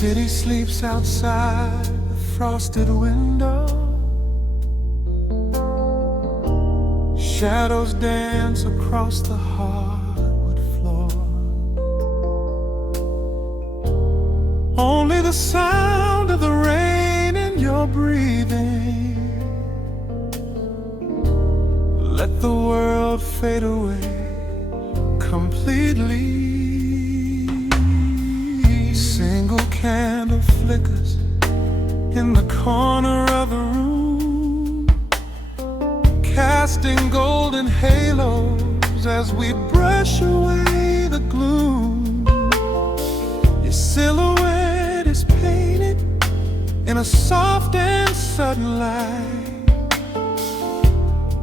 city sleeps outside the frosted window. Shadows dance across the hardwood floor. Only the sound of the rain in your breathing. Let the world fade away completely. Single candle flickers in the corner of the room, casting golden halos as we brush away the gloom. Your silhouette is painted in a soft and sudden light,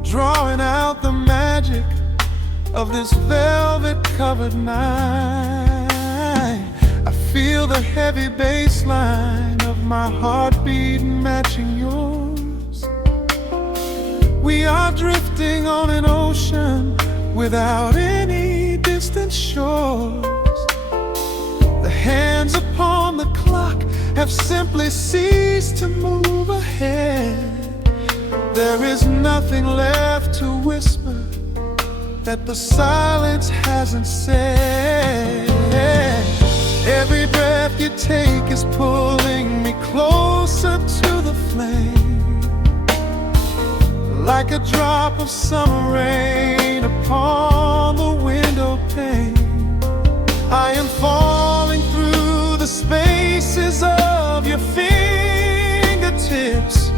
drawing out the magic of this velvet-covered night. I feel the heavy bass line of my heartbeat matching yours. We are drifting on an ocean without any distant shores. The hands upon the clock have simply ceased to move ahead. There is nothing left to whisper that the silence hasn't said. Every breath you take is pulling me closer to the flame, like a drop of summer rain upon the window pane. I am falling through the spaces of your fingertips,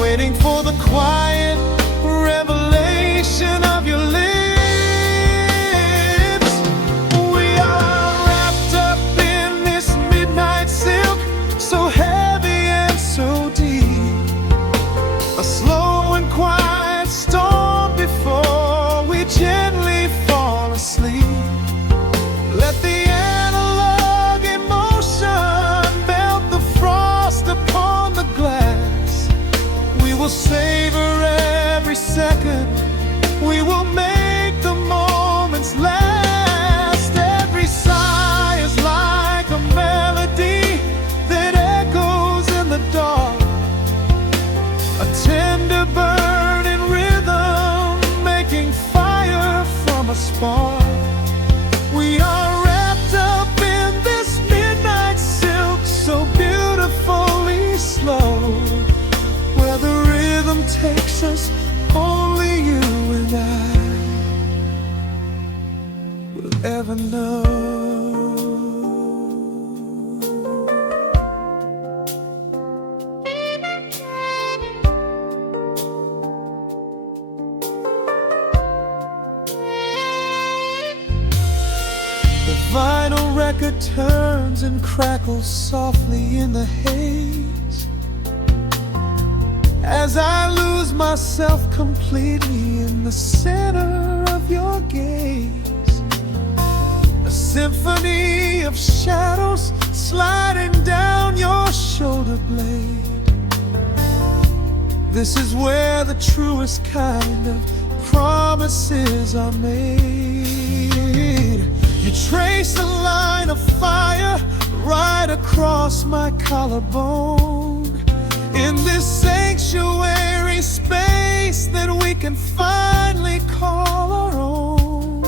waiting for the quiet revelation of your lips. We are wrapped up in this midnight silk, so heavy and so deep. A slow and quiet storm before we gently fall asleep. Let the analog emotion melt the frost upon the glass. We will savor every second, we will make the moments last. Every sigh is like a melody that echoes in the dark, a tender burning rhythm making fire from a spark. We are wrapped up in this midnight silk, so beautifully slow, where the rhythm takes us, only you and I will ever know. The vinyl record turns and crackles softly in the haze as I lose myself completely in the center of your gaze. A symphony of shadows sliding down your shoulder blade. This is where the truest kind of promises are made. You trace a line of fire right across my collarbone, in this sanctuary space that we can finally call our own.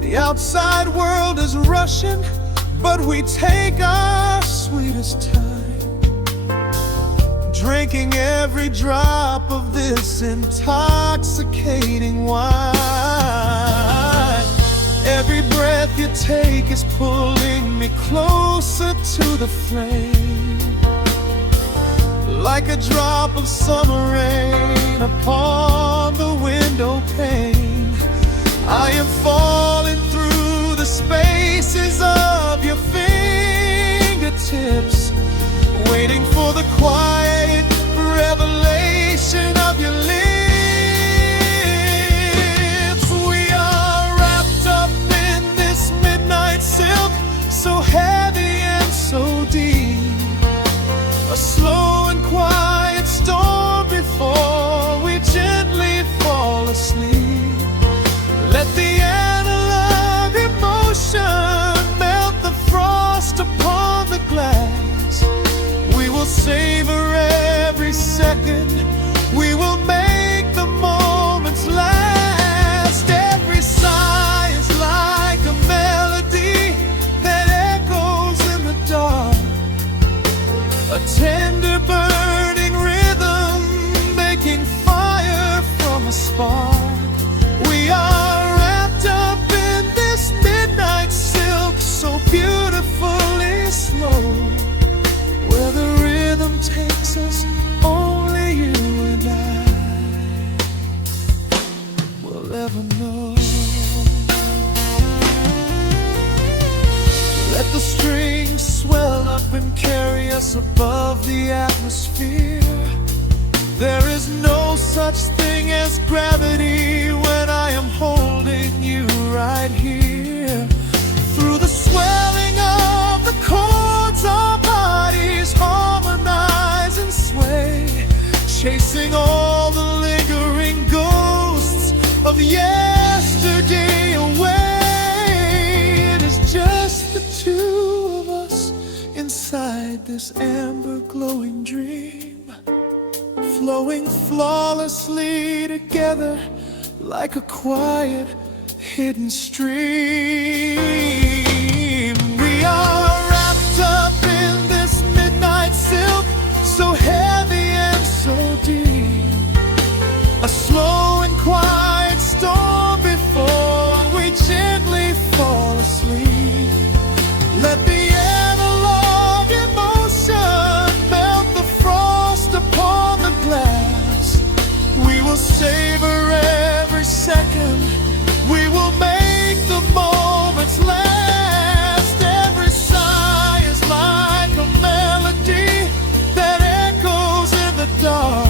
The outside world is rushing, but we take our sweetest time, drinking every drop of this intoxicating wine. Every breath you take is pulling me closer to the flame, like a drop of summer rain upon the window pane. I am falling through the spaces of your fingertips, waiting for the quiet revelation of your lips. We are wrapped up in this midnight silk, so heavy and so deep. A slow and quiet storm before we gently fall asleep. Let the analog emotion melt the frost upon the strings swell up and carry us above the atmosphere. There is no such thing as gravity when I am holding you right here. Through the swelling of the chords, our bodies harmonize and sway, chasing all the lingering ghosts of yesterday away. It is just the two of us inside this amber glowing dream, flowing flawlessly together like a quiet hidden stream. We are wrapped up in this midnight silk, so heavy and so deep, a slow and quiet storm before we gently fall asleep. Let the analog emotion melt the frost upon the glass. We will savor every second, we will make the moments last. Every sigh is like a melody that echoes in the dark,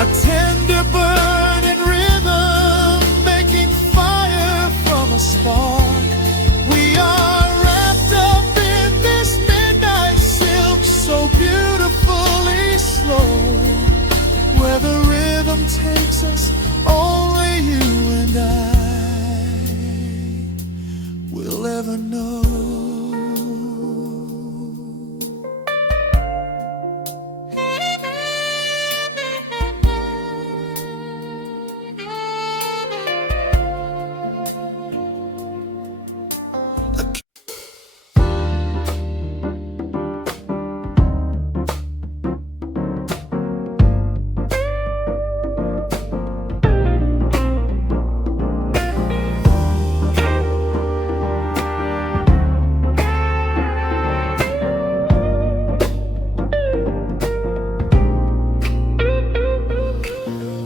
a tender burning rhythm making fire from a spark. We are wrapped up in this midnight silk, so beautifully slow, where the rhythm takes us, only you and I will ever know.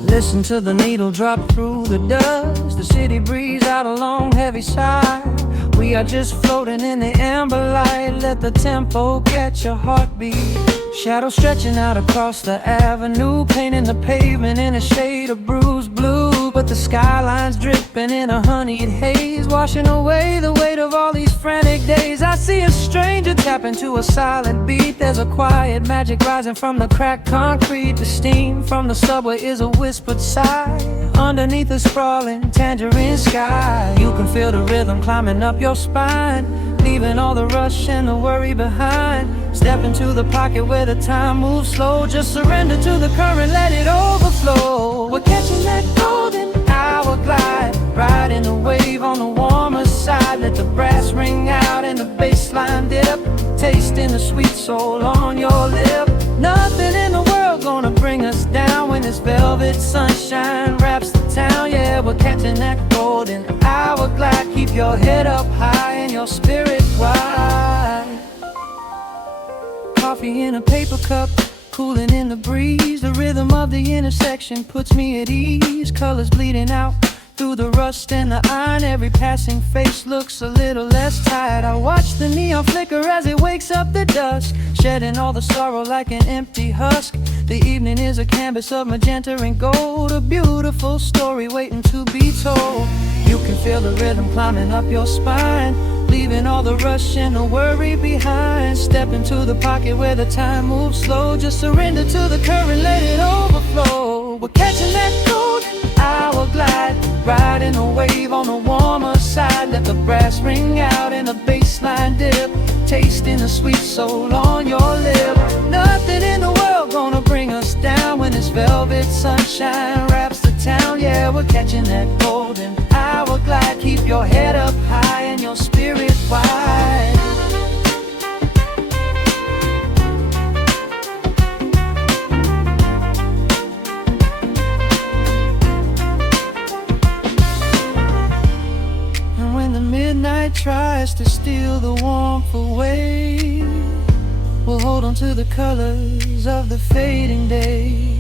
Listen to the needle drop through the dust. The city breathes out a long heavy sigh. We are just floating in the amber light. Let the tempo catch your heartbeat. Shadows stretching out across the avenue, painting the pavement in a shade of bruised blue. But the skyline's dripping in a honeyed haze, washing away the weight of all these frantic days. I see a stranger tap into a silent beat. There's a quiet magic rising from the cracked concrete. The steam from the subway is a whispered sigh underneath the sprawling tangerine sky. You can feel the rhythm climbing up your spine, leaving all the rush and the worry behind. Step into the pocket where the time moves slow. Just surrender to the current, let it overflow. We're catching that golden hour glide, riding a wave on the warmer side. Let the brass ring out and the bass line dip, tasting the sweet soul on your lip. Nothing in the world gonna bring us down when this velvet sunshine wraps the town. Yeah, we're catching that golden hour glide. Keep your head up high and your spirit wide. Coffee in a paper cup, cooling in the breeze. The rhythm of the intersection puts me at ease. Colors bleeding out through the rust and the iron. Every passing face looks a little less tired. I watch the neon flicker as it wakes up the dusk, shedding all the sorrow like an empty husk. The evening is a canvas of magenta and gold, a beautiful story waiting to be told. You can feel the rhythm climbing up your spine, leaving all the rush and the worry behind. Step into the pocket where the time moves slow. Just surrender to the current, let it overflow. We're catching that golden hour glide, riding a wave on the warmer side. Let the brass ring out and the bass line dip, tasting the sweet soul on your lip. Nothing in the world gonna bring us down when this velvet sunshine wraps the town. Yeah, we're catching that golden hour glide. Keep your head up high and your spirit wide. And when the midnight tries to steal the warmth away, we'll hold on to the colors of the fading day.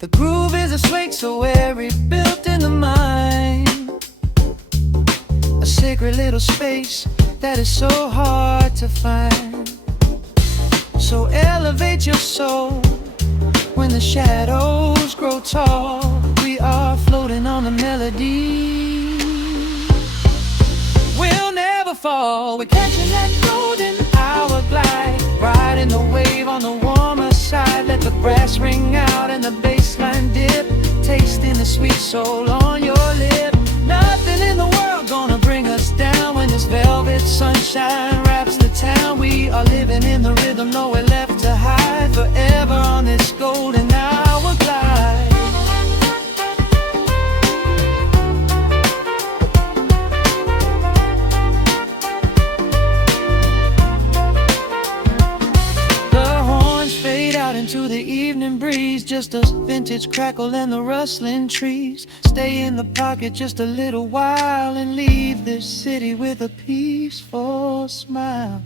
The groove is a swing so airy, built in the mind, a sacred little space that is so hard to find. So elevate your soul when the shadows grow tall. We are floating on a melody. We'll never fall. We're catching that golden hour glide, riding the wave on the warmer side. Let the brass ring out and the bass line dip, tasting the sweet soul on your lip. Nothing in the world gonna bring us down when this velvet sunshine wraps the town. We are living in the rhythm, nowhere left to hide, forever on this golden hour glide. Into the evening breeze, just a vintage crackle and the rustling trees. Stay in the pocket just a little while and leave this city with a peaceful smile.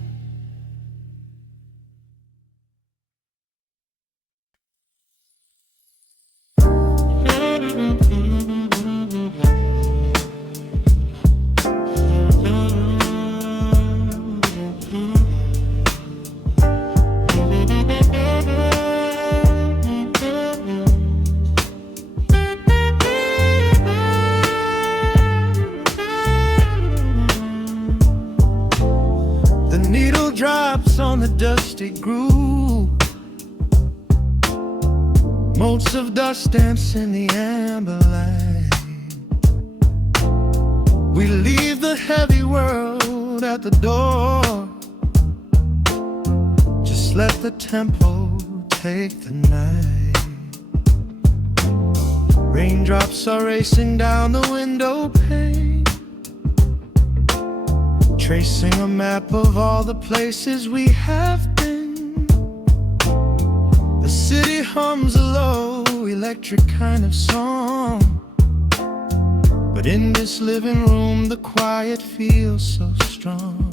Drops on the dusty groove, motes of dust dance in the amber light. We leave the heavy world at the door, just let the tempo take the night. Raindrops are racing down the window pane, tracing a map of all the places we have been. The city hums a low, electric kind of song, but in this living room the quiet feels so strong.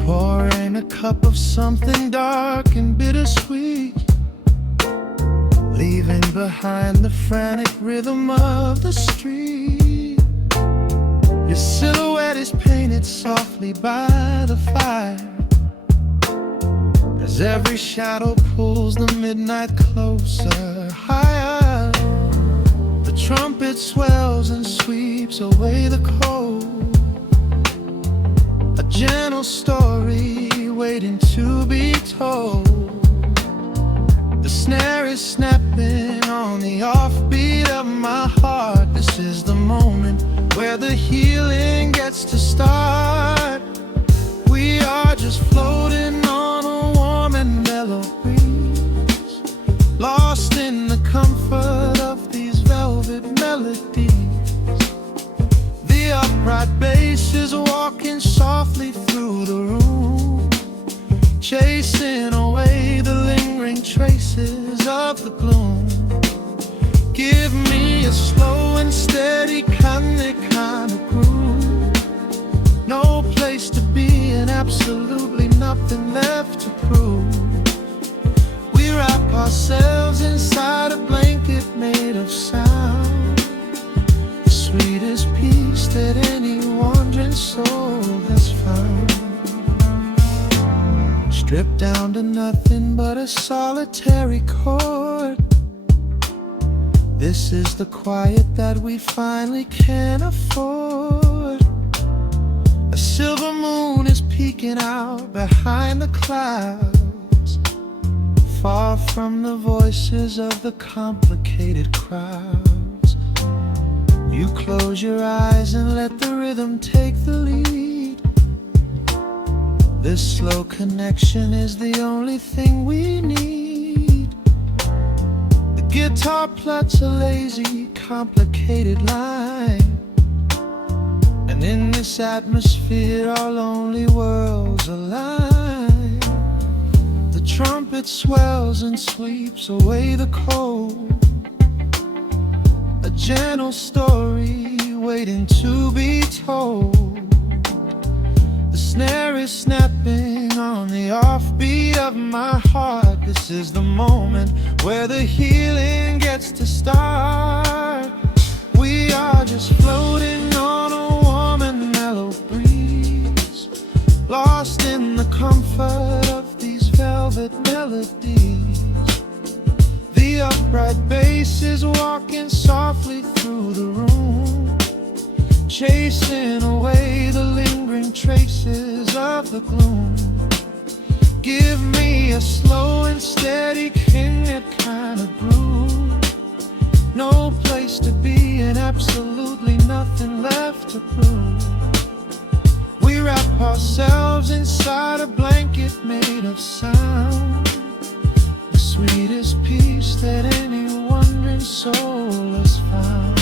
Pouring a cup of something dark and bittersweet, leaving behind the frantic rhythm of the street. Your silhouette is painted softly by the fire, as every shadow pulls the midnight closer, higher. The trumpet swells and sweeps away the cold, a gentle story waiting to be told. The snare is snapping on the offbeat of my heart. This is the moment where the healing gets to start. We are just floating on a warm and mellow breeze, lost in the comfort of these velvet melodies. The upright bass is walking softly through the room, chasing away the lingering traces of the gloom. Give me a slow and steady kind of groove, no place to be and absolutely nothing left to prove. We wrap ourselves inside a blanket made of sound, the sweetest peace that any wandering soul has found. Stripped down to nothing but a solitary chord, this is the quiet that we finally can afford. A silver moon is peeking out behind the clouds, far from the voices of the complicated crowds. You close your eyes and let the rhythm take the lead. This slow connection is the only thing we need. Guitar plucks a lazy, complicated line, and in this atmosphere our lonely worlds align. The trumpet swells and sweeps away the cold, a gentle story waiting to be told. The snare is snapping on the offbeat of my heart. This is the moment where the healing gets to start. We are just floating on a warm and mellow breeze, lost in the comfort of these velvet melodies. The upright bass is walking softly through the room, chasing away the lingering traces of the gloom. Give me a slow and steady kind of groove. No place to be and absolutely nothing left to prove. We wrap ourselves inside a blanket made of sound, the sweetest peace that any wandering soul has found.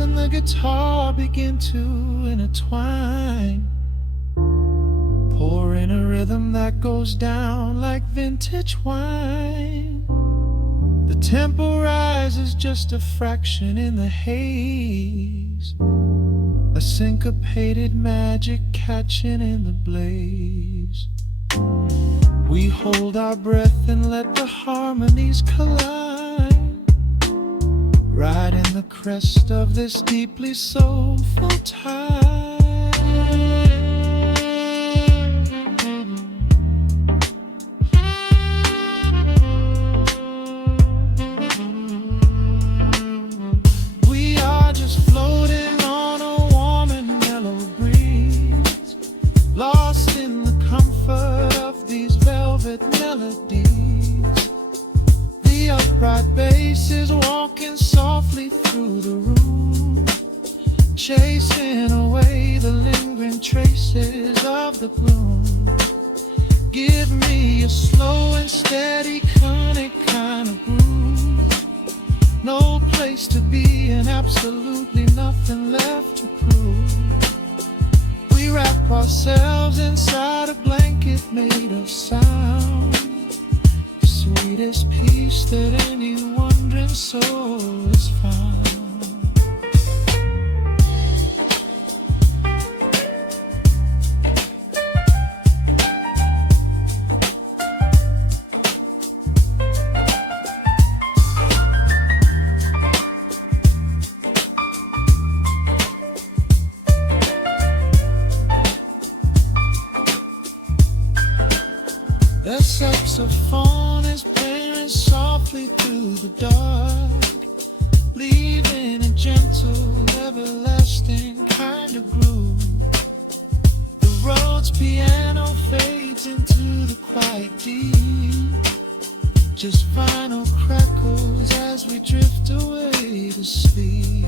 And the guitar begin to intertwine, pouring a rhythm that goes down like vintage wine. The tempo rises just a fraction in the haze, a syncopated magic catching in the blaze. We hold our breath and let the harmonies collide, riding the crest of this deeply soulful tide. We are just floating on a warm and mellow breeze, lost in the comfort of these velvet melodies. The upright bass is walking softly through the room, chasing away the lingering traces of the gloom. Give me a slow and steady kind of groove. No place to be and absolutely nothing left to prove. We wrap ourselves inside a blanket made of sound, the sweetest peace that any wandering soul has found. The saxophone is playing softly through the dark, leaving a gentle, everlasting kind of groove. The road's piano fades into the quiet deep, just final crackles as we drift away to sleep.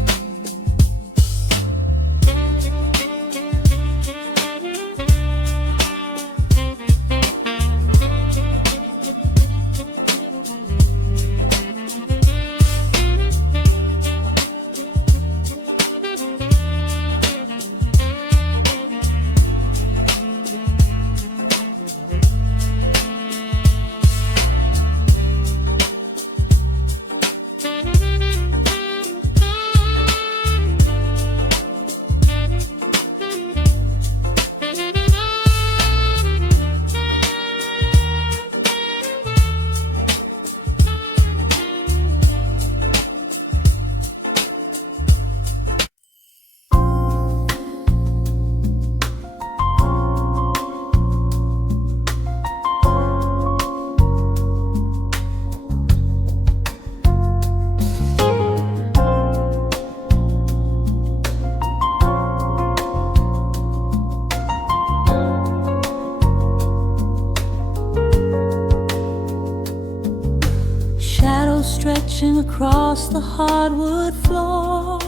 Stretching across the hardwood floor,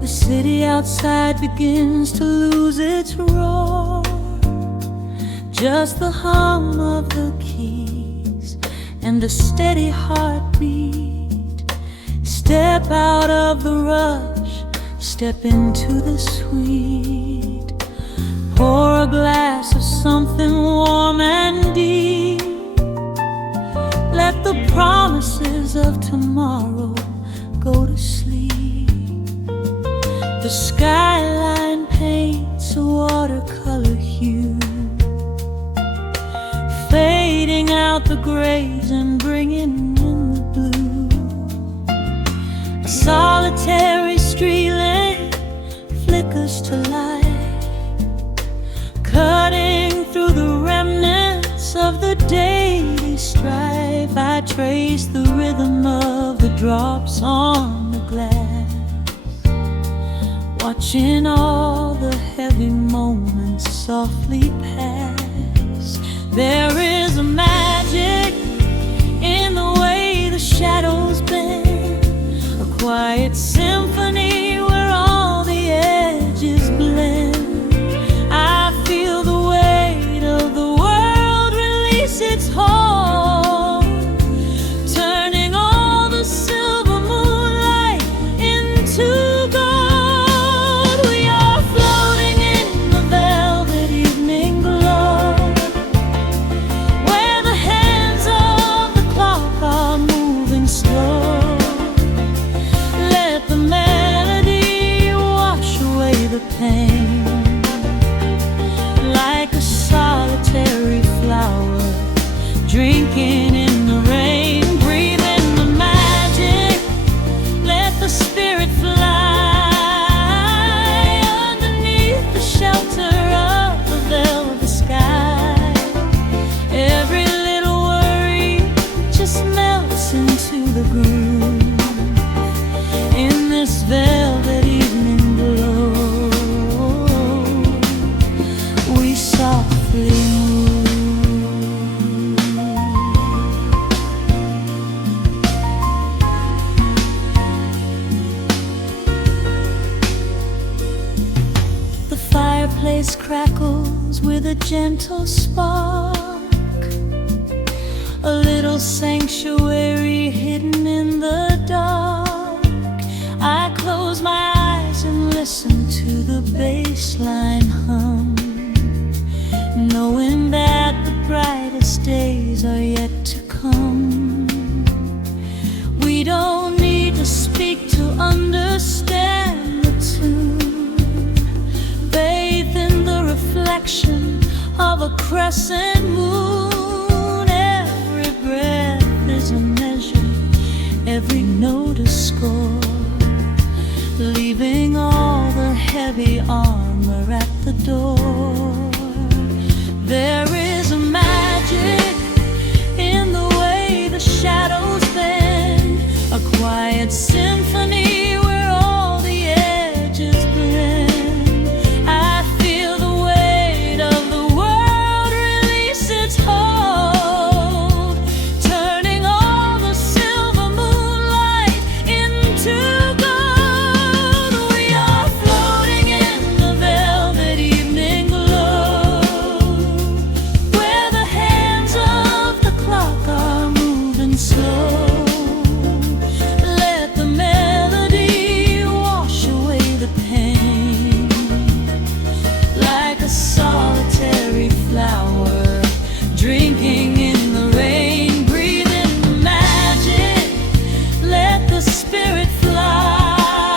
the city outside begins to lose its roar. Just the hum of the keys and a steady heartbeat. Step out of the rush, step into the sweet. Pour a glass of something warm and deep. the promises of tomorrow go to sleep. The skyline paints a watercolor hue, fading out the grays and bringing in the blue. A solitary street lamp flickers to light, cutting through the remnants of the daily strife. I trace the rhythm of the drops on the glass, watching all the heavy moments softly pass. There is a magic in the way the shadows bend, a quiet symphony where all the edges blend. I feel the weight of the world release its hold, turning all the silver moonlight into gold. We are floating in the velvet evening glow, where the hands of the clock are moving slow. Let the melody wash away the pain, like a solitary flower drinking in the rain. Breathe in the magic, let the spirit fly underneath the shelter of the velvet sky. Every little worry just melts into the groove in this velvet evening glow. We softly move. The fireplace crackles with a gentle spark, a little sanctuary hidden in the dark. I close my eyes and listen to the bass line hum, knowing that the brightest days are yet to come. We don't need to speak to understand the tune, bathed in the reflection of a crescent moon. Every breath is a measure, every note a score, leaving all the heavy armor at the door. There is a magic in the way the shadows bend, a quiet symphony where all the edges blend. I feel the weight of the world release its hold, turning all the silver moonlight into gold. We are floating in the velvet evening glow, where the hands of the clock are moving slow. Let the melody wash away the pain, like a solitary flower drinking in the rain. Breathe in the magic, let the spirit fly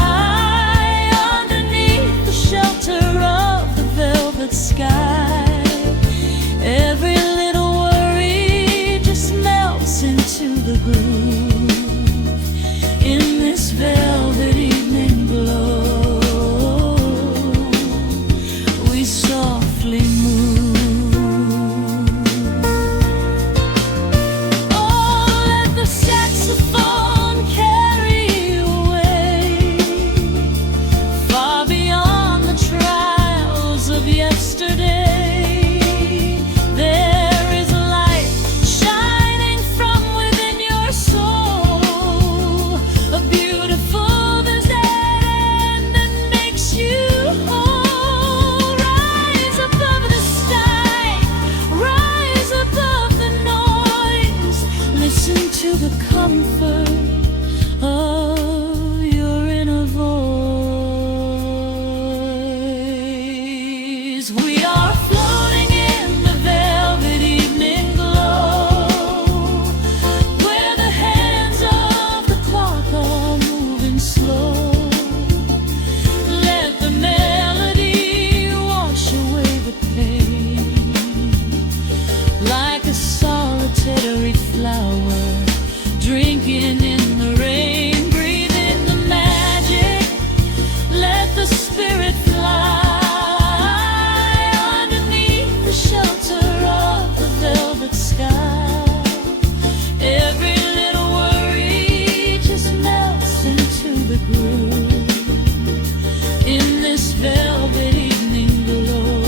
underneath the shelter of the velvet sky. Every little worry just melts into the groove in this velvet evening glow. We softly move. Oh, let the saxophone carry you away, far beyond the trials of yesterday. There is a light shining from within your soul, a beautiful vision that makes you whole. Rise above the sky, rise above the noise. Listen to the comfort of your inner voice. We are floating in the velvet evening glow, where drinking in the rain, breathe in the magic, let the spirit fly underneath the shelter of the velvet sky. Every little worry just melts into the groove in this velvet evening glow.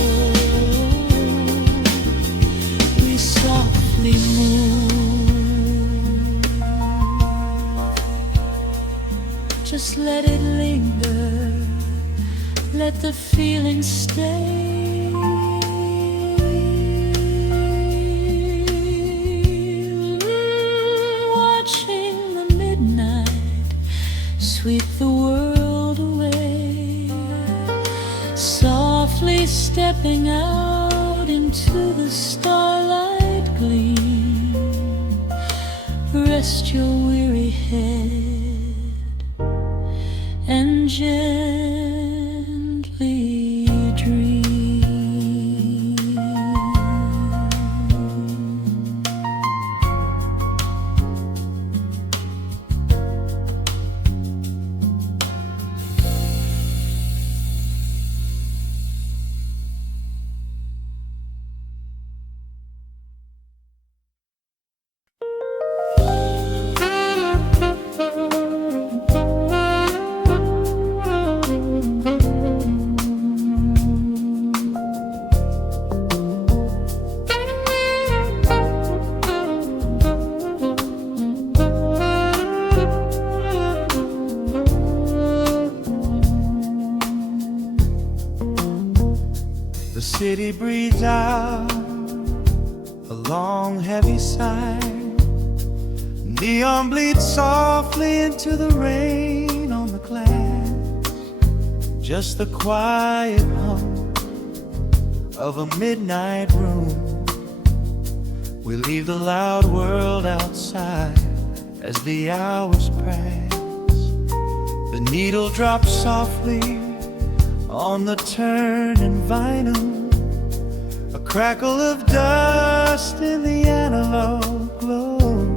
We softly move, just let it linger, let the feeling stay. Watching the midnight sweep the world away, softly stepping out into the starlight gleam. Rest your weary head and gently dream. The city breathes out a long heavy sigh. Neon bleeds softly into the rain on the glass. Just the quiet hum of a midnight room. We leave the loud world outside as the hours pass. The needle drops softly on the turning vinyl. A crackle of dust in the analog glow.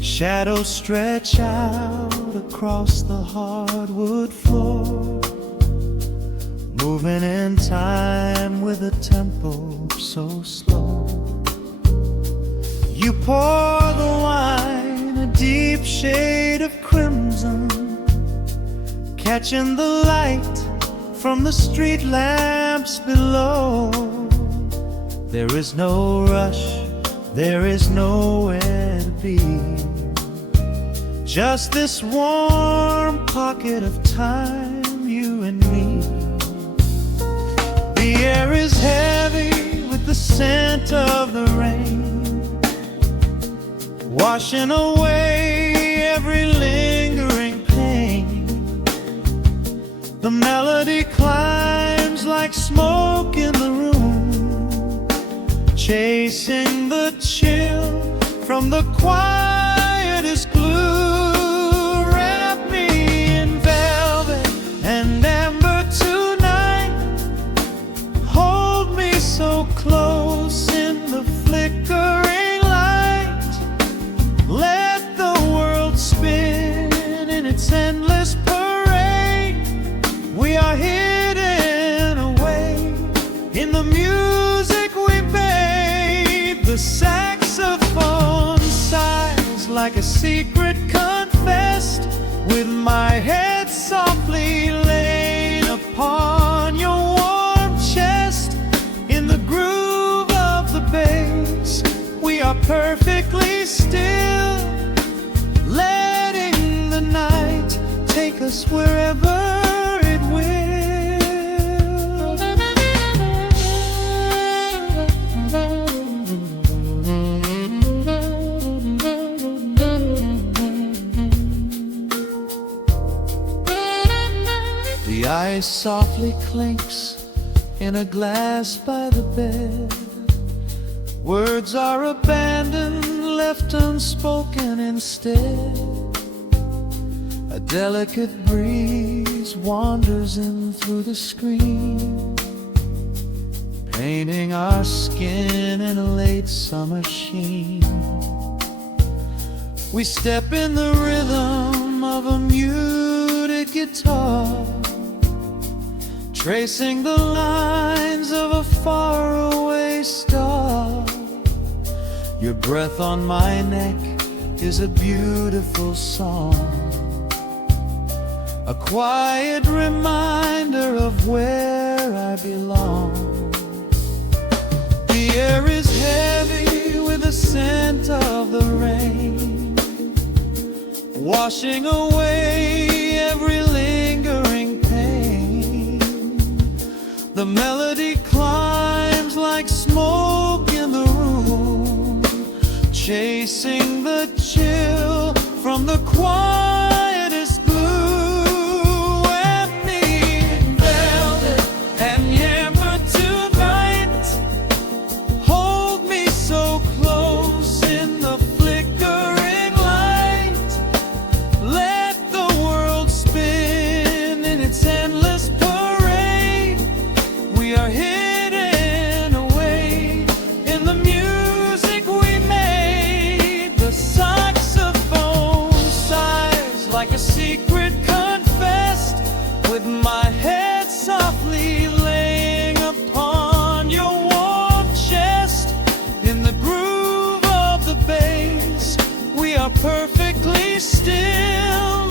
Shadows stretch out across the hardwood floor, moving in time with a tempo so slow. You pour the wine, a deep shade of crimson, catching the light from the street lamps below. There is no rush, there is nowhere to be. Just this warm pocket of time, you and me. The air is heavy with the scent of the rain, washing away every lingering pain. The melody climbs like smoke in the room, chasing the chill from the quietest glue. Wrap me in velvet and amber tonight, hold me so close in the flickering light. Let the world spin in its endless parade. We are hidden away in the music we made. The saxophone sighs like a secret confessed, with my head softly laid upon your warm chest. In the groove of the bass, we are perfectly still, letting the night take us wherever it will. The ice softly clinks in a glass by the bed. Words are abandoned, left unspoken instead. A delicate breeze wanders in through the screen, painting our skin in a late summer sheen. We step in the rhythm of a muted guitar, tracing the lines of a faraway star. Your breath on my neck is a beautiful song, a quiet reminder of where I belong. The air is heavy with the scent of the rain, washing away every lingering pain. The melody climbs like smoke in the room, chasing the chill from the quietest blue. And me in velvet and amber tonight, hold me so close in the flickering light. Let the world spin in its endless parade. We are hidden away in the music we made. The saxophone sighs like a secret confessed, with my head softly laying upon your warm chest. In the groove of the bass, we are perfectly still,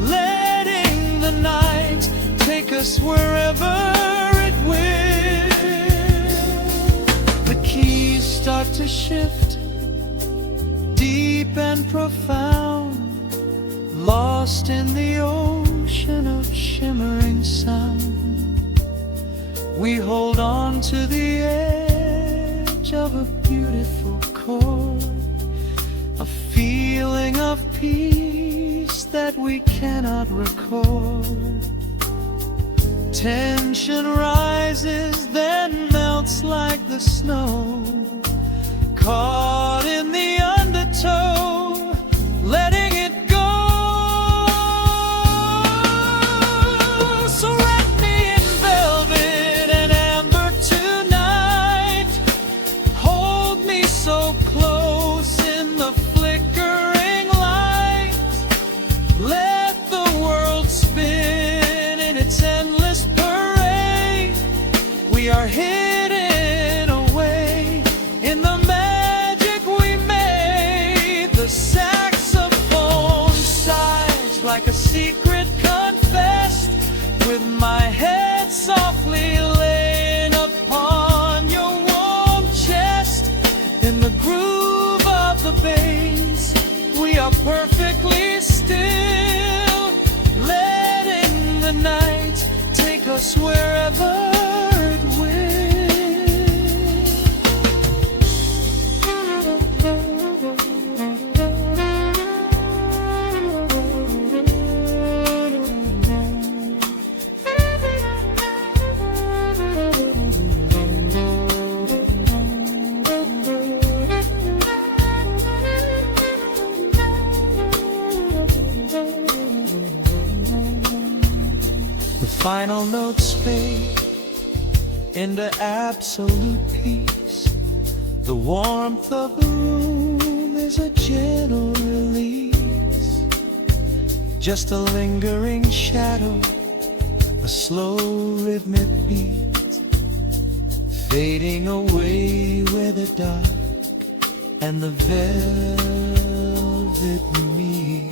letting the night take us wherever it will. The keys start to shift, deep and profound, lost in the ocean of shimmering sound. We hold on to the edge of a beautiful chord, a feeling of peace that we cannot record. Tension rises, then melts like the snow, caught in the undertow, letting it go. So wrap me in velvet and amber tonight, hold me so close in the flickering light. Let the world spin in its endless parade. We are hidden away in the magic we made. The saxophone sighs like a secret confessed, with my head softly laying upon your warm chest. In the groove of the bass, we are perfectly still, letting the night take us wherever it will. The final notes fade into absolute peace. The warmth of the room is a gentle release, just a lingering shadow, a slow rhythmic beat, fading away where the dark and the velvet meet.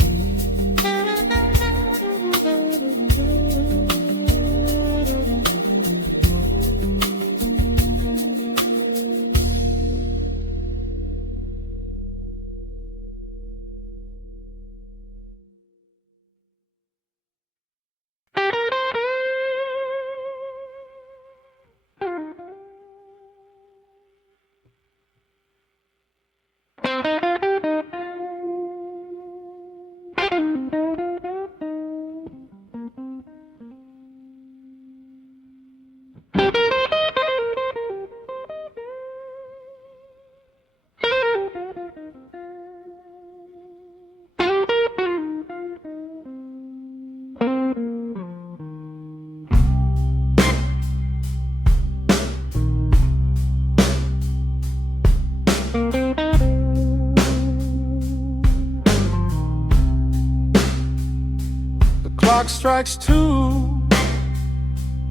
Clock strikes 2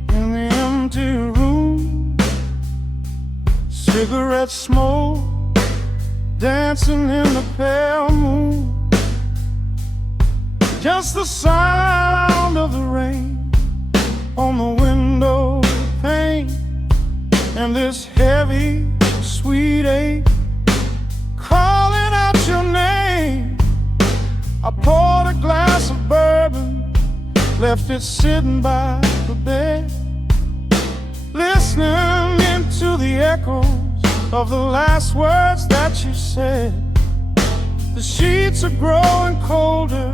in the empty room. Cigarette smoke dancing in the pale moon. Just the sound of the rain on the window pane, and this heavy, sweet ache calling out your name. I poured a glass of bourbon, left it sitting by the bed, listening into the echoes of the last words that you said. The sheets are growing colder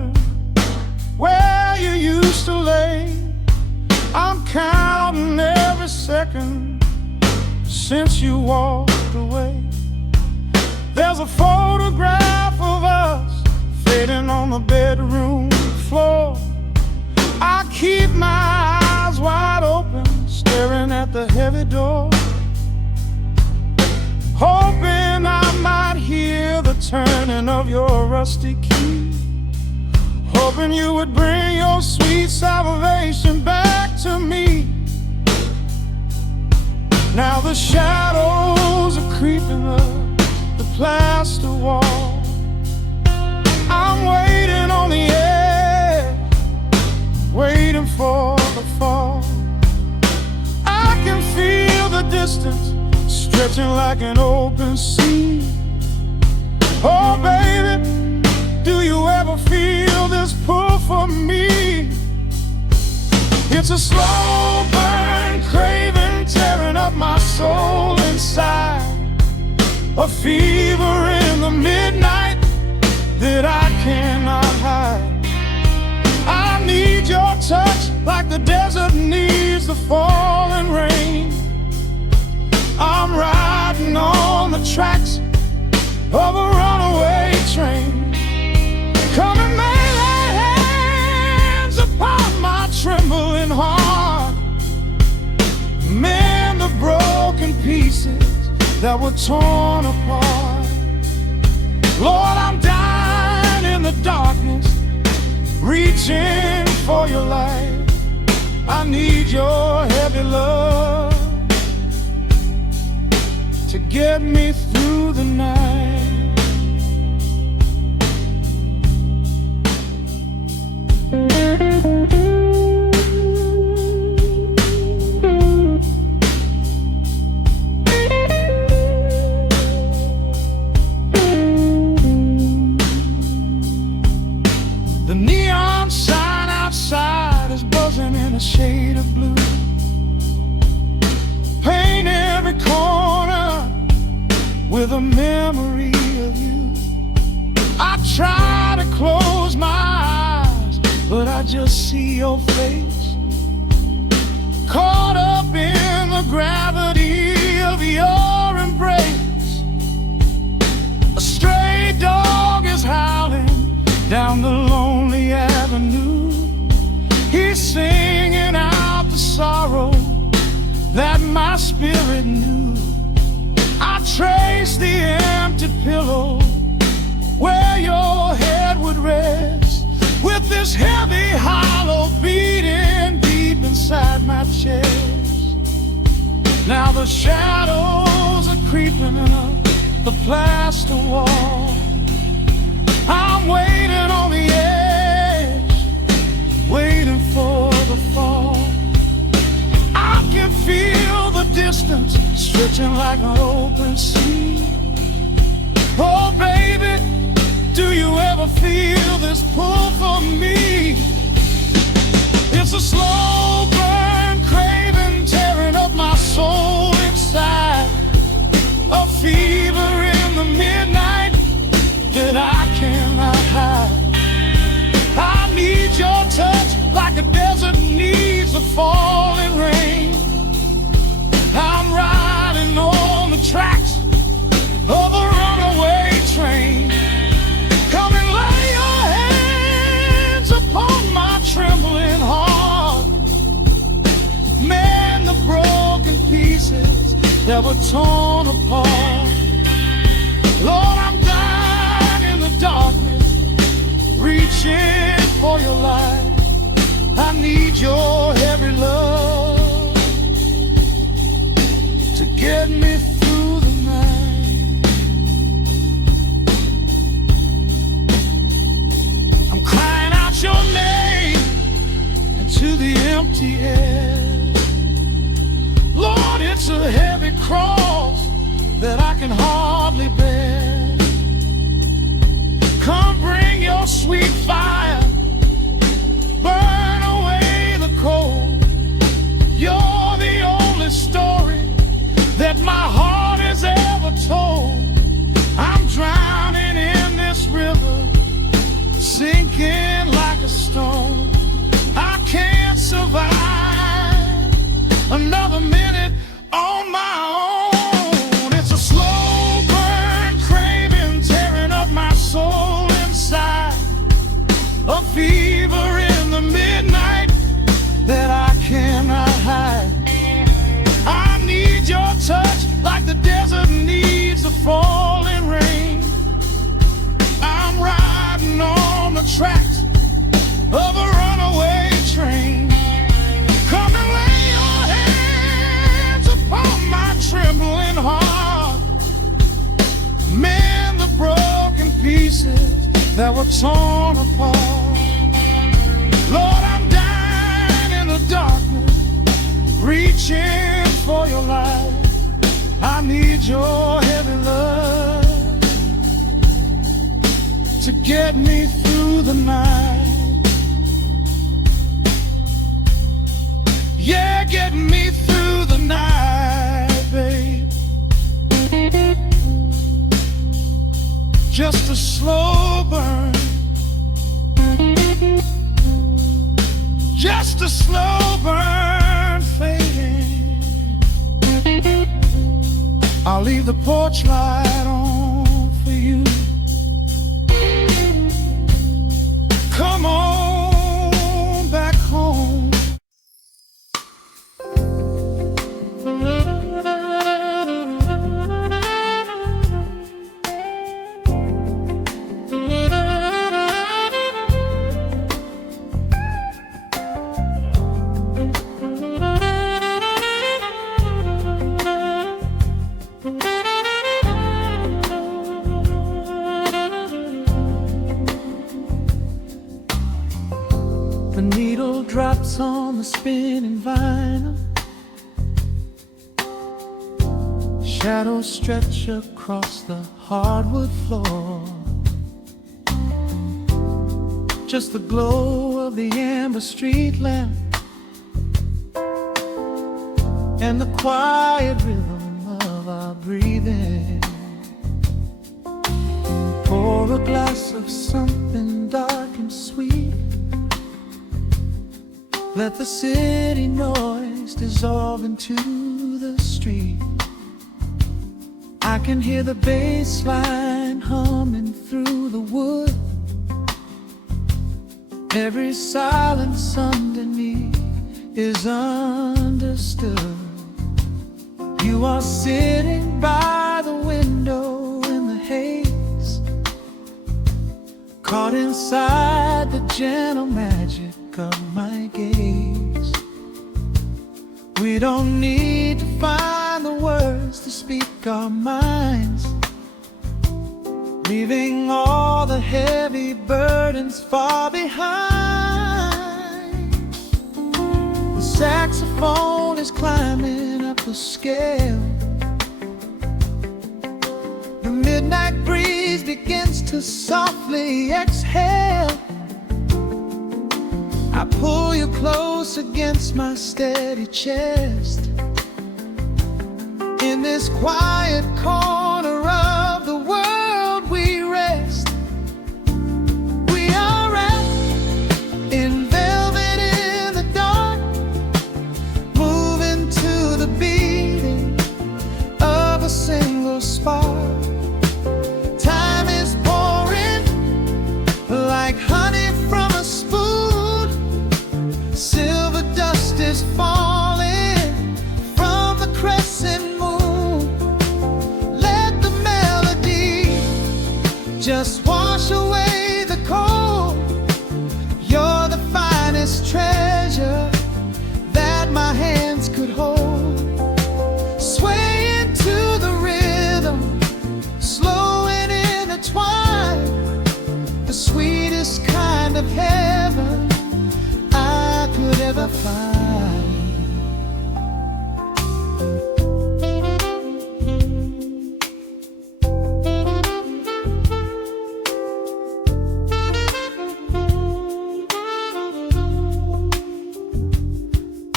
where you used to lay. I'm counting every second since you walked away. There's a photograph of us fading on the bedroom floor. I keep my eyes wide open, staring at the heavy door, hoping I might hear the turning of your rusty key, hoping you would bring your sweet salvation back to me. Now the shadows are creeping up the plaster wall. I'm waiting on the edge, waiting for the fall. I can feel the distance stretching like an open sea. Oh baby, do you ever feel this pull for me? It's a slow burn craving tearing up my soul inside, a fever in the midnight that I cannot hide. I need your touch like the desert needs the falling rain. I'm riding on the tracks of a runaway train. Come and lay hands upon my trembling heart, mend the broken pieces that were torn apart. Lord, I'm dying in the darkness, reaching for your light. I need your heavy love to get me through the night. The neon sign outside is buzzing in a shade of blue. Paint every corner with a memory of you. I try to close my eyes, but I just see your face, caught up in the gravity of your embrace. A stray dog is howling down the lonely avenue. He's singing out the sorrow that my spirit knew. I trace the empty pillow where your head would rest, with this heavy hollow beating deep inside my chest. Now the shadows are creeping up the plaster wall. I'm waiting on the edge, waiting for the fall. I can feel the distance stretching like an open sea. Oh baby, do you ever feel this pull for me? It's a slow burn craving tearing up my soul inside, a fever in the midnight that I cannot hide. I need your touch like a desert needs a falling rain. I'm riding on the tracks of a runaway train. Come and lay your hands upon my trembling heart, mend the broken pieces that were torn apart. Lord, I'm dying in the darkness, reaching for your light. I need your heavy love to get me through the night. I'm crying out your name into the empty air. Lord, it's a heavy cross that I can hardly bear. Come bring your sweet fire, burn away the cold. You're the only story that my heart has ever told. I'm drowning in this river, sinking like a stone. I can't survive another minute on my own. It's a slow burn craving, tearing up my soul inside. A fever in the midnight that I cannot hide. I need your touch like the desert needs the falling rain. I'm riding on the tracks of a runaway train. Come and lay your hands upon my trembling heart. Mend the broken pieces that were torn apart. Lord, I'm dying in the darkness, reaching for your light. I need your heavy love to get me through the night. Yeah, get me through the night, babe. Just a slow burn, just a slow burn fading. I'll leave the porch light on for you. Come on back home. The needle drops on the spinning vinyl. Shadows stretch across the hardwood floor. Just the glow of the amber street lamp and the quiet rhythm of our breathing. Pour a glass of something dark and sweet. Let the city noise dissolve into the street. I can hear the bass line humming through the wood. Every silence underneath is understood. You are sitting by the window in the haze, caught inside the gentle magic of my gaze. We don't need to find the words to speak our minds, leaving all the heavy burdens far behind. The saxophone is climbing up the scale. The midnight breeze begins to softly exhale. I pull you close against my steady chest. In this quiet corner of the world we rest. We are wrapped in velvet in the dark, moving to the beating of a single spark. Time is pouring like honey from a spoon. Silver dust is falling from the crescent moon. Let the melody just wash away the cold. You're the finest treasure the sweetest kind of heaven I could ever find.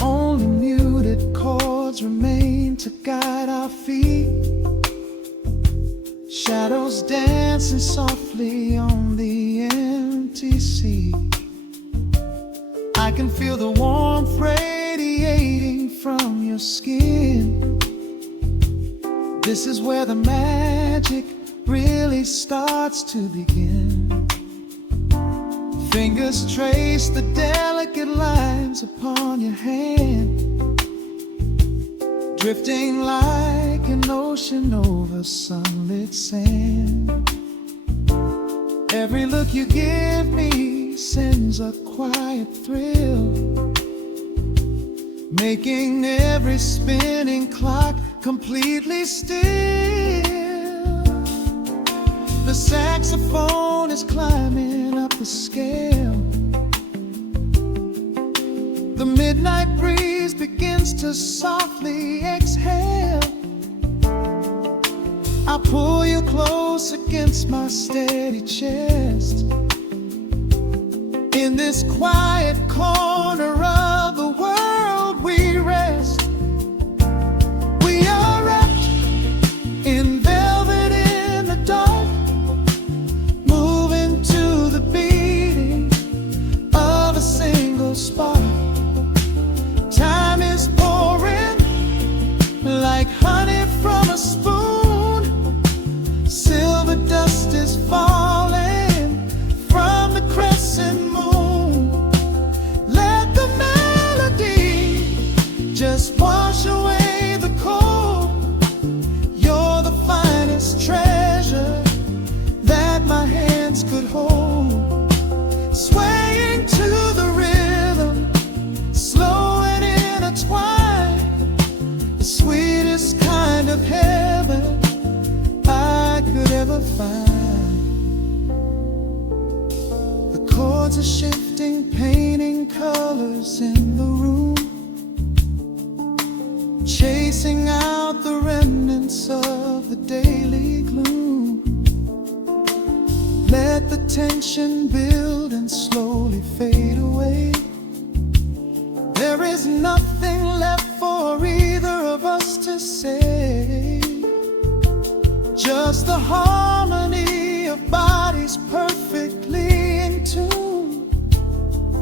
Only muted chords remain to guide our feet, shadows dancing softly on the empty sea. I can feel the warmth radiating from your skin. This is where the magic really starts to begin. Fingers trace the delicate lines upon your hand, drifting like an ocean over sunlit sand. Every look you give me sends a quiet thrill, making every spinning clock completely still. The saxophone is climbing up the scale. The midnight breeze begins to softly exhale. I pull you close against my steady chest. In this quiet corner of the world we rest. We are wrapped in velvet in the dark, moving to the beating of a single spark. Time is pouring like honey from a spoon. Silver dust is falling from the crescent moon. Let the melody just wash away the cold. You're the finest treasure that my hands could hold. Swaying to the rhythm, slow and intertwined, the sweetest kind of heaven I could ever find. The chords are shifting, painting colors in the room, chasing out the remnants of the daily gloom. Let the tension build and slowly fade away. There is nothing left for either of us to say, just the harmony of bodies perfectly in tune,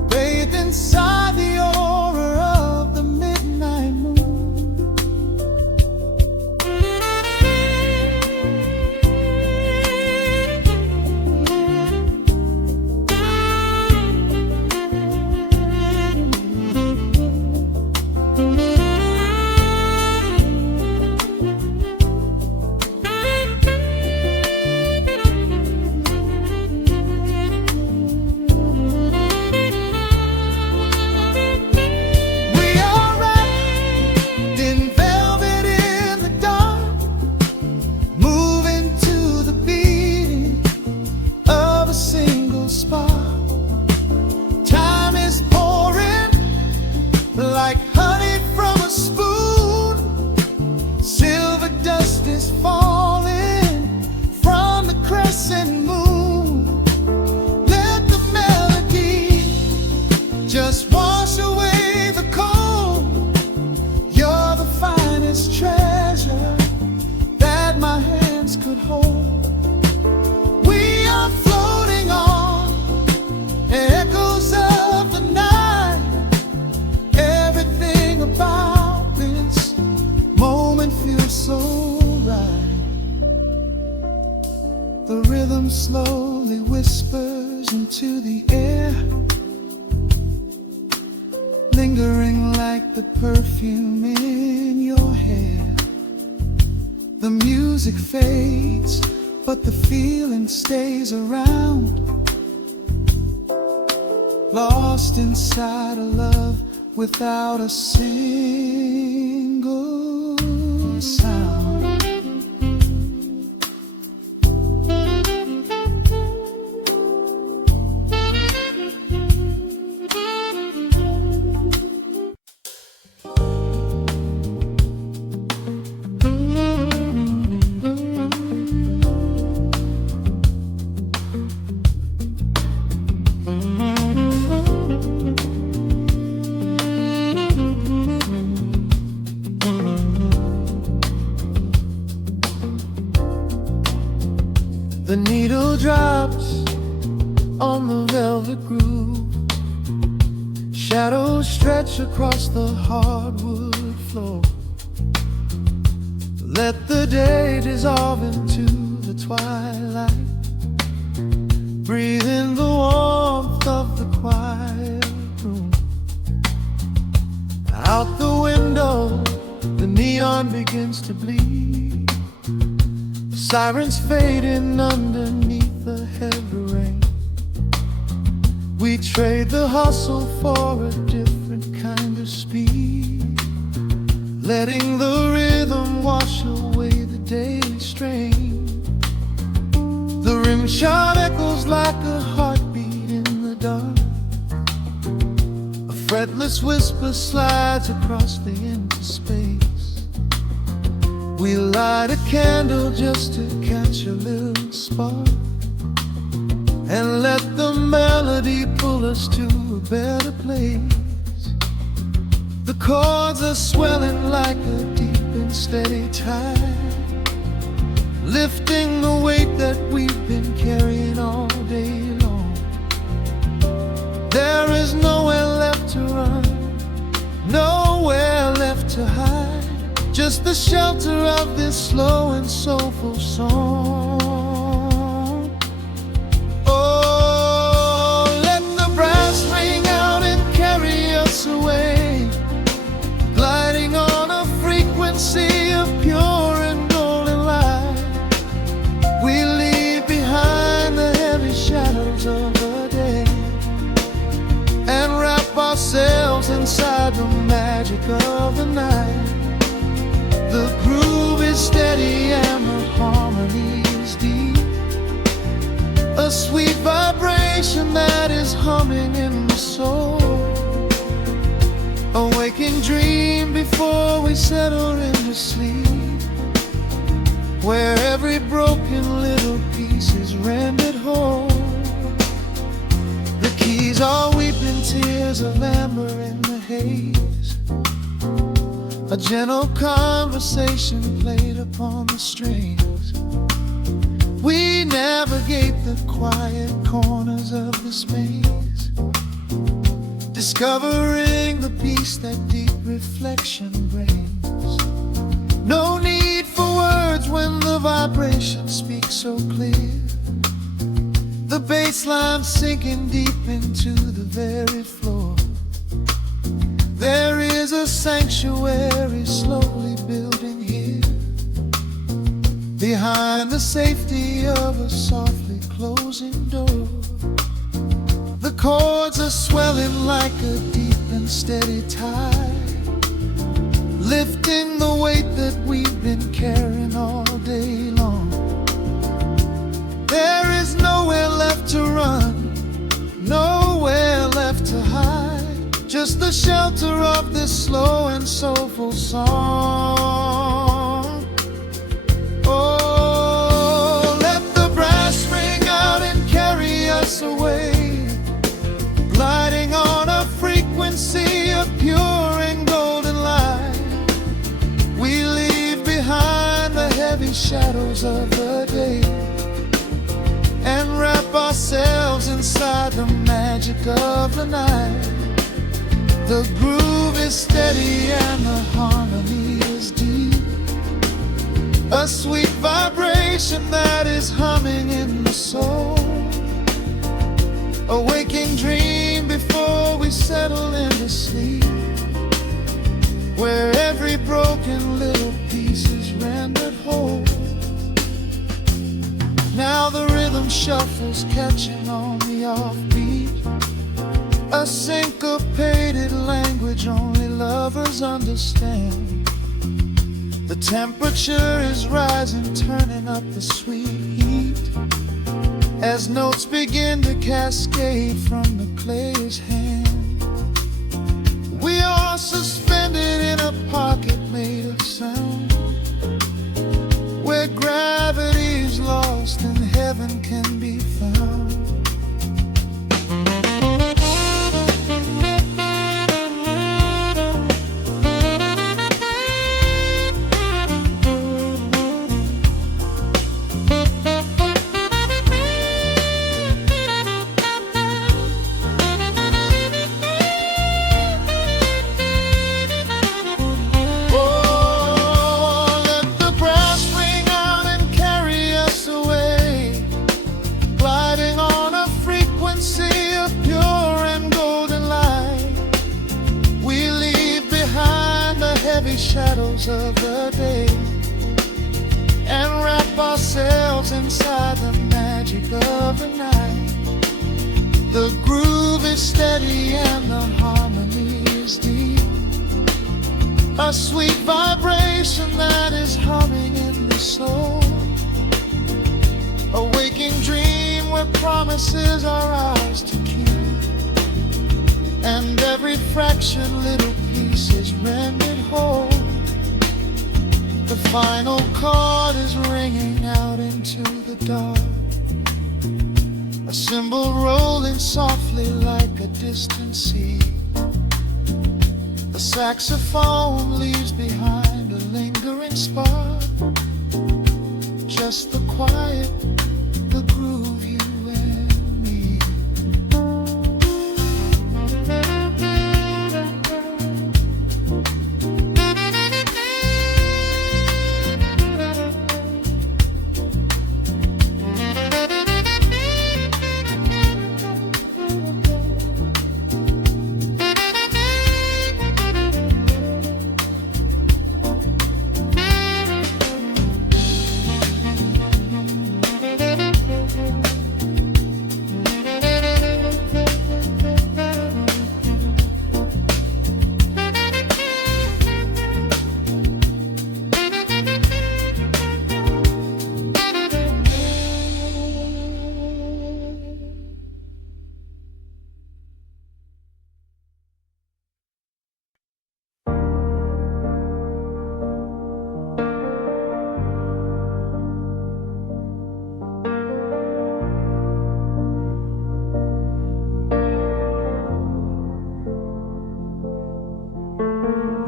bathed inside the aura of the midnight moon. Slowly whispers into the air, lingering like the perfume in your hair. The music fades, but the feeling stays around, lost inside a love without a single sound. drops on the velvet groove. Shadows stretch across the hardwood floor. Let the day dissolve into the twilight. Breathe in the warmth of the quiet room. Out the window, the neon begins to bleed. Sirens fading underneath the heavy rain. We trade the hustle for a different kind of speed, letting the rhythm wash away the daily strain. The rim shot echoes like a heartbeat in the dark. A fretless whisper slides across the empty space. We light a candle just to catch a little spark, and let the melody pull us to a better place. The chords are swelling like a deep and steady tide, lifting the weight that we've been carrying all day long. There is nowhere left to run, nowhere left to hide, just the shelter of this slow and soulful song. Oh, let the brass ring out and carry us away, gliding on a frequency of pure and golden light. We leave behind the heavy shadows of the day and wrap ourselves inside the magic of the night. The groove is steady and the harmony is deep, a sweet vibration that is humming in the soul. A waking dream before we settle into sleep, where every broken little piece is rendered whole. The keys are weeping tears of amber in the haze, a gentle conversation played upon the strings. We navigate the quiet corners of this maze, discovering the peace that deep reflection brings. No need for words when the vibration speaks so clear. The bass line sinking deep into the very floor. There is a sanctuary slowly building here, behind the safety of a softly closing door. The chords are swelling like a deep and steady tide, lifting the weight that we've been carrying all day long. There is nowhere left to run, nowhere left to hide, just the shelter of this slow and soulful song. Oh, let the brass ring out and carry us away, gliding on a frequency of pure and golden light. We leave behind the heavy shadows of the day and wrap ourselves inside the magic of the night. The groove is steady and the harmony is deep, a sweet vibration that is humming in the soul. A waking dream before we settle into sleep, where every broken little piece is rendered whole. Now the rhythm shuffles, catching on the offbeat, a syncopated language only lovers understand. The temperature is rising, turning up the sweet heat, as notes begin to cascade from the player's hand. We are suspended in a pocket made of sound, where gravity is lost and heaven can be found. hours of the day and wrap ourselves inside the magic of the night. The groove is steady and the harmony is deep, a sweet vibration that is humming in the soul, a waking dream where promises are ours to keep, and every fraction little piece is rendered whole. The final chord is ringing out into the dark, a cymbal rolling softly like a distant sea. The saxophone leaves behind a lingering spark, just the quiet, the groove, you and me.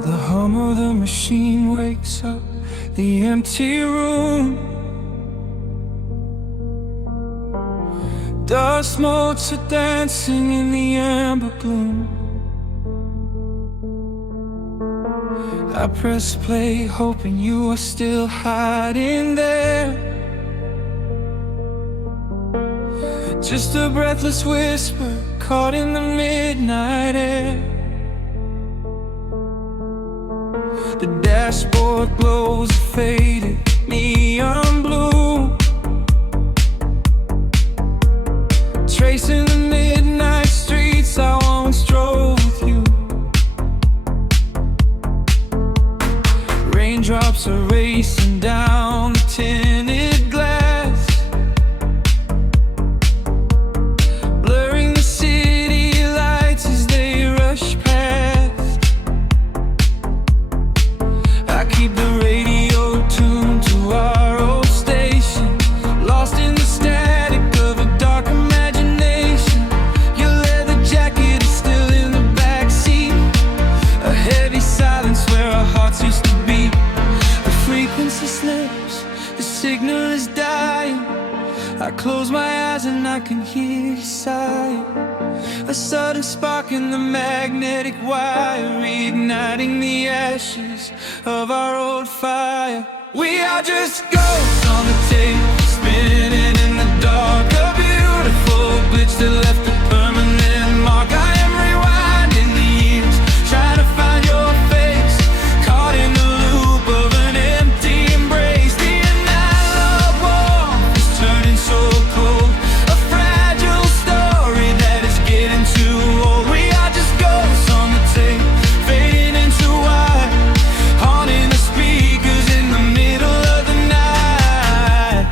The hum of the machine wakes up the empty room. Dust motes are dancing in the amber gloom. I press play, hoping you are still hiding there. Just a breathless whisper caught in the midnight air. The dashboard glows a faded neon blue, tracing the midnight streets I once drove with you. Raindrops are racing down the tinted glass, blurring the city lights as they rush past. I keep the radio tuned to our old station, lost in the static of a dark imagination. Your leather jacket is still in the backseat, a heavy silence where our hearts used to beat. The frequency slips, the signal is dying. I close my eyes and I can hear you sighing, a sudden spark in the magnetic wire, reigniting the ashes of our old fire. We are just ghosts on the tape, spinning in the dark, a beautiful glitch that left a permanent mark. I am rewinding the years, trying to find your face, caught in the loop of an empty embrace. The analog warmth is turning so cold, a fragile story that is getting too old. We are just ghosts on the tape, fading into white, haunting the speakers in the middle of the night.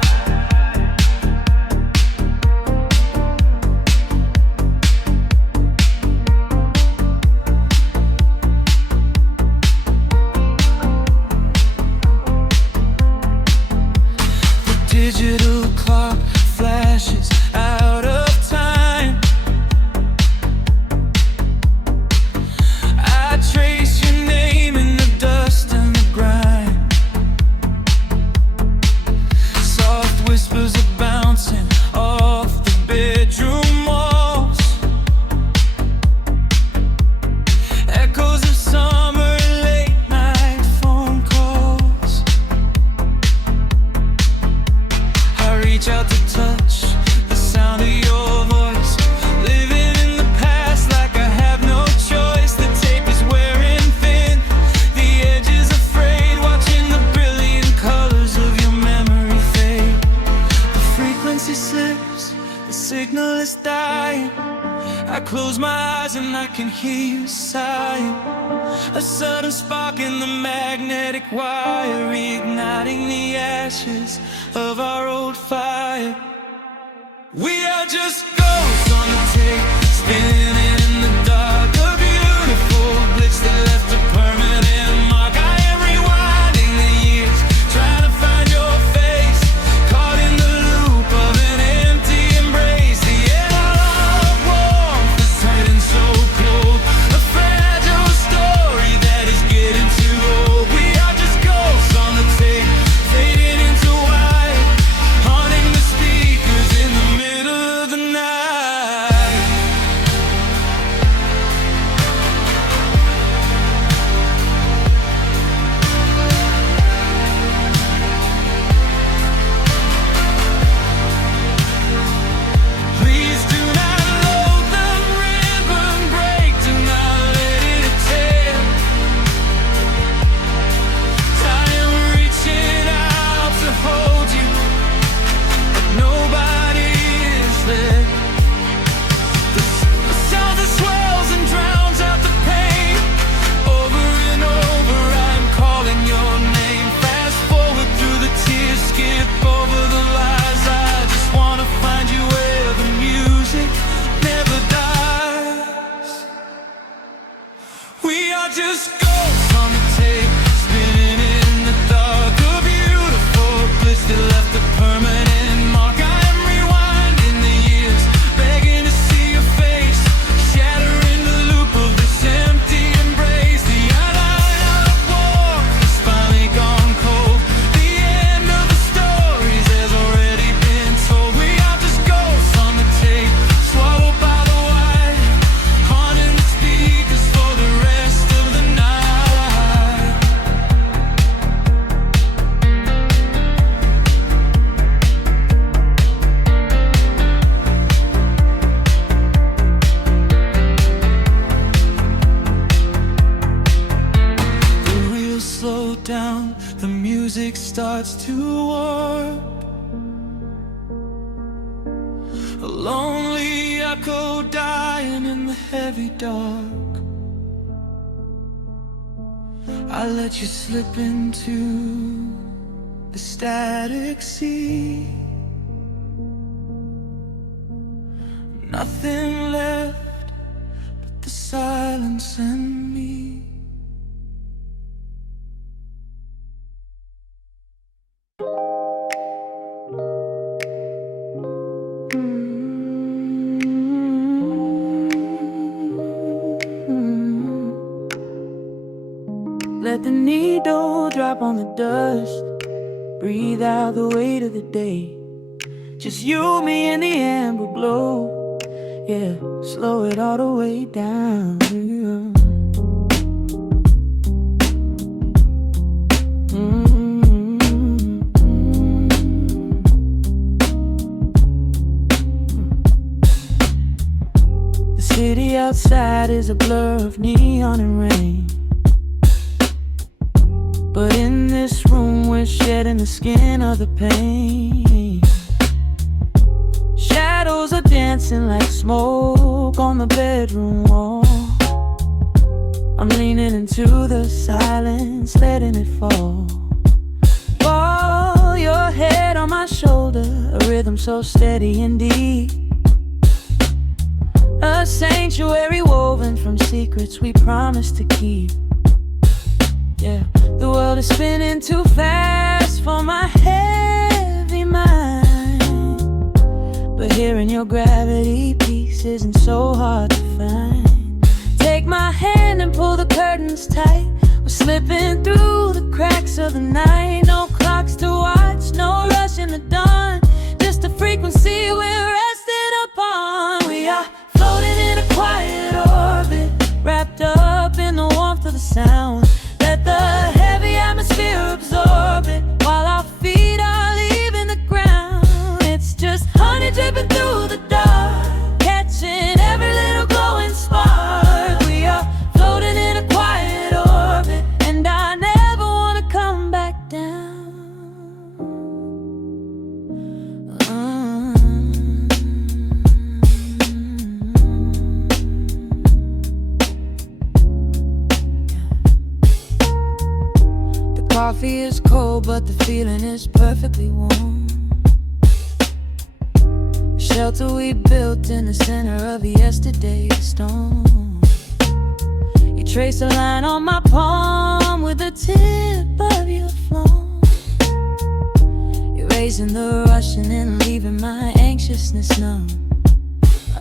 the signal is dying. I close my eyes and I can hear you sighing. A sudden spark in the magnetic wire, reigniting the ashes of our old fire. We are just ghosts on the tape, spinning in the dark. A beautiful blitz that left a permanent mark. I am rewinding the years, trying to find your face, caught in the loop of an empty embrace. The air of warmth is turning so cold, a fragile story that is getting too old. We are just ghosts on the tape, fading into white, haunting the speakers in the middle of the night. Please do not load the ribbon break, do not let it tear. I am reaching out to hold you, but nobody is there. The sound that swells and drowns out the pain. Over and over I'm calling your name. Fast forward through the tears, skip over the lies. I just wanna find you where the music never dies. We are just ghosts on the tape, spinning in the dark. A beautiful bliss that left a permanent mark. I am rewinding the years, begging to see your face, shattering the loop of this empty embrace. The line of war has finally gone cold. The end of the stories has already been told. We are just ghosts on the tape, swallowed by the wire, haunting the speakers for the rest of the night. The wheels slow down, the music starts to warp. A lonely echo dying in the heavy dark. I let you slip into the static sea. Nothing left but the silence and me. Let the needle drop on the dust, breathe out the weight of the day. Just you, me, and the amber glow. Yeah, slow it all the way down. The city outside is a blur of neon and rain, but in this room we're shedding the skin of the pain. Shadows are dancing like smoke on the bedroom wall. I'm leaning into the silence, letting it fall. Fall your head on my shoulder, a rhythm so steady and deep. A sanctuary woven from secrets we promised to keep. Yeah, the world is spinning too fast for my heavy mind, but hearing your gravity piece isn't so hard to find. Take my hand and pull the curtains tight. We're slipping through the cracks of the night. No clocks to watch, no rush in the dawn, just a frequency we're resting upon. We are floating in a quiet orbit, wrapped up in the warmth of the sound. Let the heavy atmosphere absorb it, while our feet are leaving the ground. It's just honey dripping through the dark, catching every little glowing spark. We are floating in a quiet orbit, and I never want to come back down. coffee is cold, but the feeling is perfectly warm. Shelter we built in the center of yesterday's storm. You trace a line on my palm with the tip of your phone. You're raising the rush and then leaving my anxiousness numb.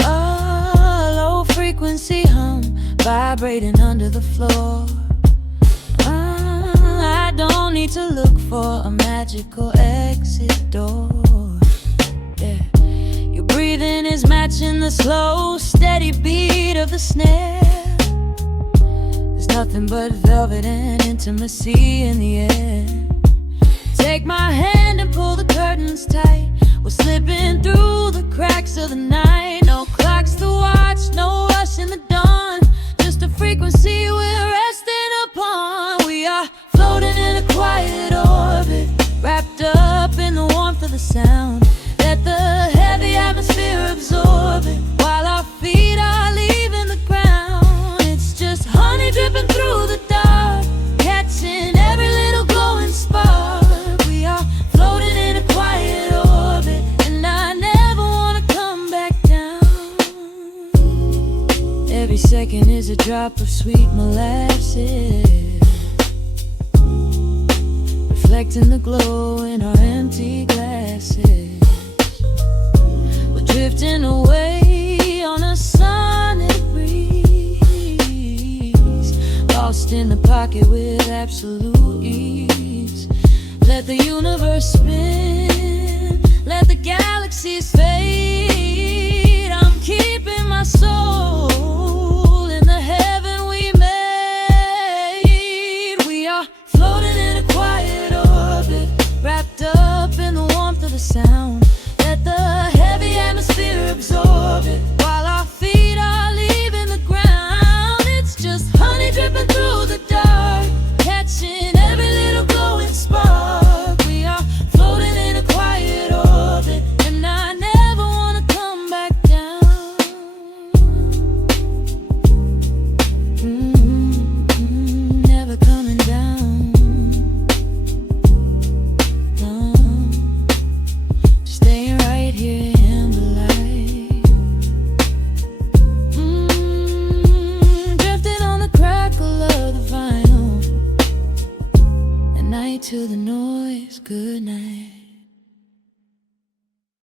A low frequency hum vibrating under the floor. I don't need to look for a magical exit door. Yeah. Your breathing is matching the slow, steady beat of the snare. There's nothing but velvet and intimacy in the air. Take my hand and pull the curtains tight. We're slipping through the cracks of the night. No clocks to watch, no rush in the dawn. Just a frequency we're resting upon. We are floating in a quiet orbit, wrapped up in the warmth of the sound. Let the heavy atmosphere absorb it, while our feet are leaving the ground. It's just honey dripping through the dark, catching every little glowing spark. We are floating in a quiet orbit, and I never wanna come back down. Every second is a drop of sweet molasses, reflecting the glow in our empty glasses. We're drifting away on a sonic breeze, lost in the pocket with absolute ease. Let the universe spin, let the galaxies fade. I'm keeping my soul in the heaven we made. We are floating in a quiet orbit, wrapped up in the warmth of the sound. Let the heavy atmosphere absorb it, while our feet are leaving the ground. It's just honey dripping through the dark, catching every little glowing spark. We are floating in a quiet orbit, and I never wanna come back down. Never coming down. No. Staying right here in the light. Drifting on the crackle of the vinyl. At night to the noise, good night.